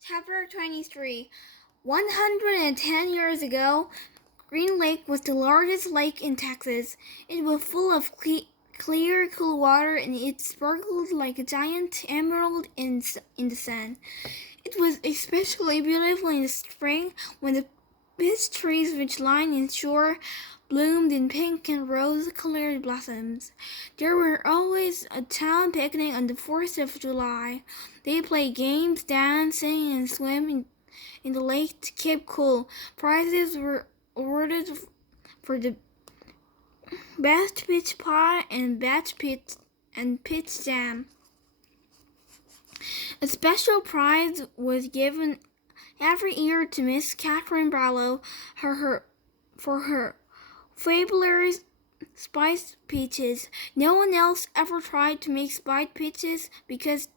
Ch.23. 110 years ago, Green Lake was the largest lake in Texas. It was full of clear, cool water, and it sparkled like a giant emerald in the sun. It was especially beautiful in the spring when the peach trees which lined its shore bloomed in pink and rose-colored blossoms. There were always a town picnic on the 4th of July. They played games, dancing, and swam in the lake to keep cool. Prizes were awarded for the best peach pie and best peach jam. A special prize was given every year to Miss Catherine Barlow for her fabulous spiced peaches. No one else ever tried to make spiced peaches because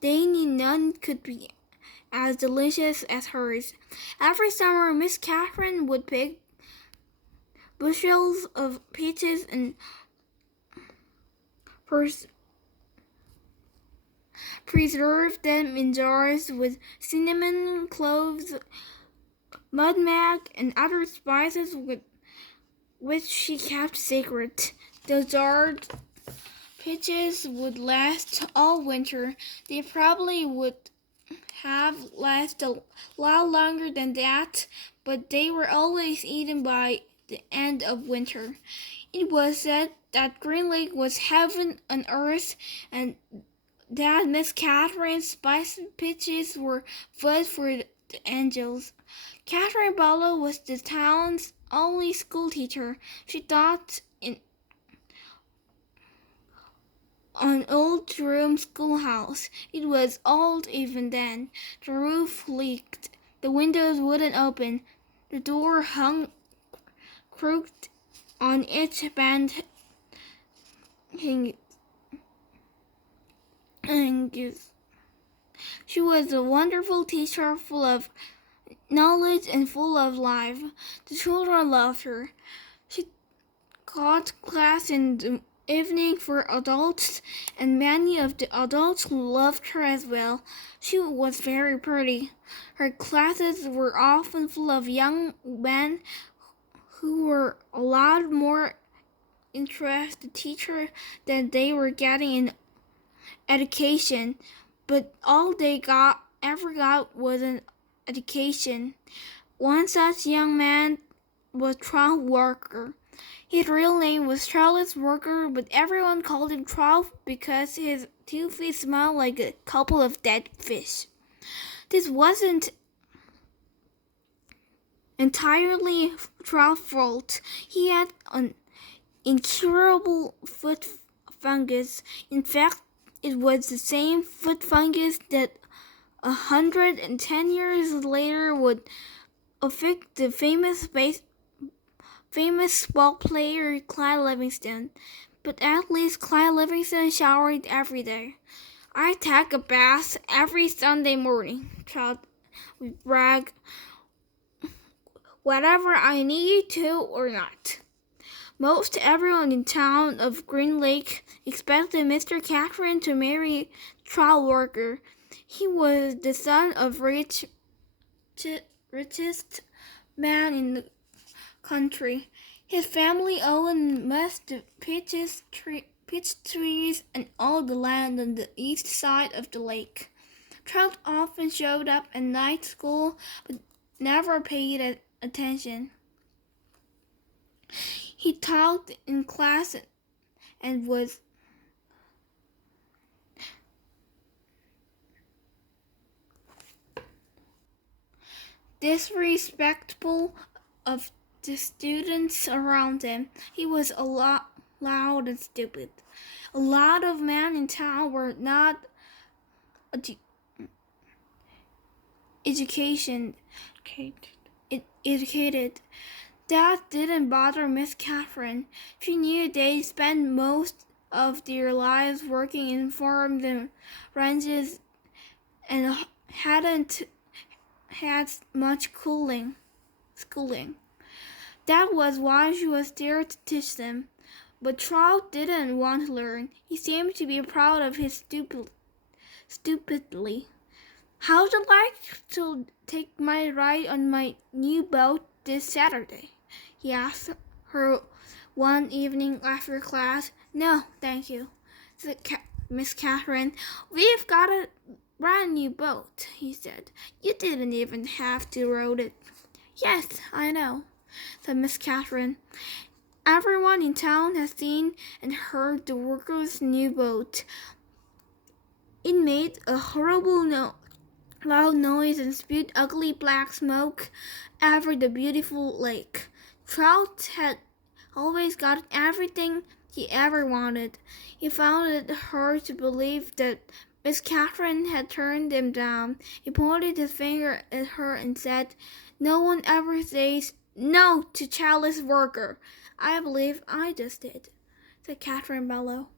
they knew none could be as delicious as hers. Every summer, Miss Catherine would pick bushels of peaches and preserve them in jars with cinnamon, cloves, nutmeg, and other spices which she kept secret. The jarred peaches would last all winter. They probably would have lasted a lot longer than that, but they were always eaten by the end of winter. It was said that Green Lake was heaven on earth, and that Miss Catherine's spicy peaches were food for the angels. Catherine Barlow was the town's only school teacher. She taught in an old room schoolhouse. It was old even then. The roof leaked. The windows wouldn't open. The door hung crooked on its bent hinges. She was a wonderful teacher, full of knowledge and full of life. The children loved her. She taught class in the evening for adults, and many of the adults loved her as well. She was very pretty. Her classes were often full of young men who were a lot more interested in the teacher than they were getting in education, but all they ever got was an education. One such young man was Charles Walker. His real name was Charles Walker, but everyone called him Charles because his 2 feet smelled like a couple of dead fish. This wasn't entirely Charles' fault. He had an incurable foot fungus. In fact, it was the same foot fungus that 110 years later would affect the famous ball player Clyde Livingston. But at least Clyde Livingston showered every day. I take a bath every Sunday morning, Child would brag, whether I need to or not. Most everyone in town of Green Lake expected Mr. Catherine to marry Charles Walker. He was the son of richest man in the country. His family owned most of peach trees and all the land on the east side of the lake. Charles often showed up at night school, but never paid attention. He talked in class and was disrespectful of the students around him. He was loud and stupid. A lot of men in town were not educated. That didn't bother Miss Catherine. She knew they spent most of their lives working in farms and ranches and hadn't had much schooling. That was why she was there to teach them. But Charles didn't want to learn. He seemed to be proud of his stupidity. How'd you like to take my ride on my new boat this Saturday? He asked her one evening after class. No, thank you, said Miss Catherine. We've got a brand new boat, he said. You didn't even have to row it. Yes, I know, said Miss Catherine. Everyone in town has seen and heard the workers' new boat. It made a horrible loud noise and spewed ugly black smoke over the beautiful lake. Trout had always gotten everything he ever wanted. He found it hard to believe that Miss Catherine had turned him down. He pointed his finger at her and said, No one ever says no to childless worker. I believe I just did, said Catherine Bellow.